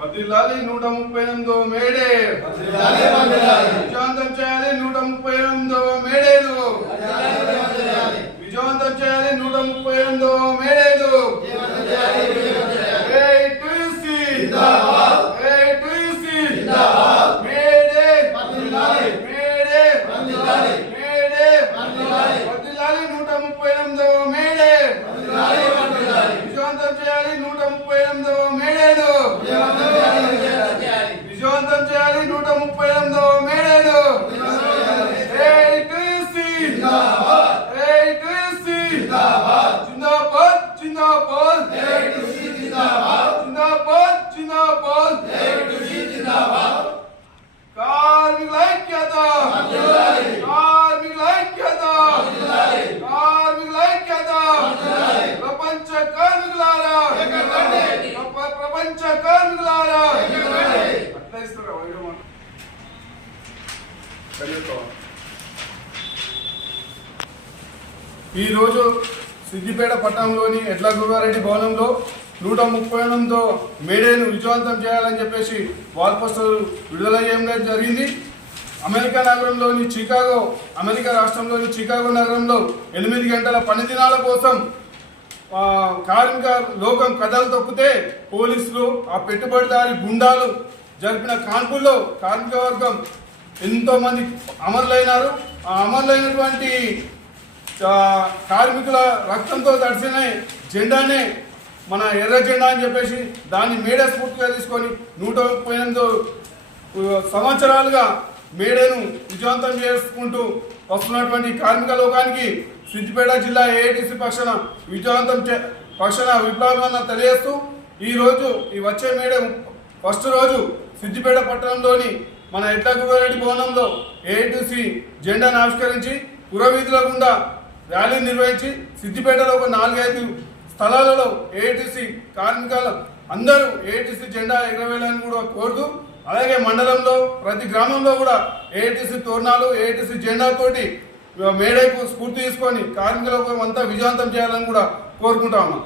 వర్ధిల్లాలి 138వ మేడే విజయవంతం చేయాలి 138వ మేడేలు విజయవంతం చేయాలి 138వ మేడేలు విజయవంతం చేయాలి 138వ మేడేలు జిందాబాద్ జిందాబాద్ జిందాబాద్ జిందాబాద్ కార్మికుల ఐక్యత కార్మికుల ఐక్యత కార్మికుల ఐక్యత ప్రపంచ కార్మికులారా ప్రపంచ కార్మికులారా అట్లా ఇస్తారా ఈరోజు సిద్దిపేట పట్టణంలోని ఎడ్ల గురువారెడ్డి భవనంలో 138వ మేడేను విజయవంతం చేయాలని చెప్పేసి వాల్ పోస్టర్ విడుదల చేయడం జరిగింది. అమెరికా నగరంలోని చికాగో అమెరికా రాష్ట్రంలోని చికాగో నగరంలో 8 గంటల పని దినాల కోసం కార్మిక లోకం కథలు తొక్కితే పోలీసులు ఆ పెట్టుబడిదారి గుండాలు జరిపిన కాన్పుల్లో కార్మిక వర్గం ఎంతో మంది అమరులైనారు. ఆ అమరులైనటువంటి కార్మికుల రక్తంతో తడిసిన జెండానే మన ఎర్ర జెండా అని చెప్పేసి దాన్ని మేడే స్ఫూర్తిగా తీసుకొని 138 సంవత్సరాలుగా మేడేను విజయవంతం చేసుకుంటూ వస్తున్నటువంటి కార్మిక లోకానికి సిద్దిపేట జిల్లా ఏఐటీసీ పక్షాన విప్లవాన్ని తెలియజేస్తూ ఈరోజు ఈ వచ్చే మేడే ఫస్ట్ రోజు సిద్దిపేట పట్టణంలోని మన ఎడ్ల గురువారెడ్డి భవనంలో ఏఐటీసీ జెండాను ఆవిష్కరించి పురవీధుల గుండా ర్యాలీ నిర్వహించి సిద్దిపేటలో ఒక 4-5 స్థలాలలో ఏఐటీసీ కార్మికులు అందరూ ఏఐటీసీ జెండా ఎగరవేయాలని కూడా కోరుతూ, అలాగే మండలంలో ప్రతి గ్రామంలో కూడా ఏఐటీసీ తోరణాలు ఏఐటీసీ జెండాతోటి మేడేకు స్ఫూర్తి తీసుకొని కార్మికులకు అంతా విజయవంతం చేయాలని కూడా కోరుకుంటా ఉన్నాం.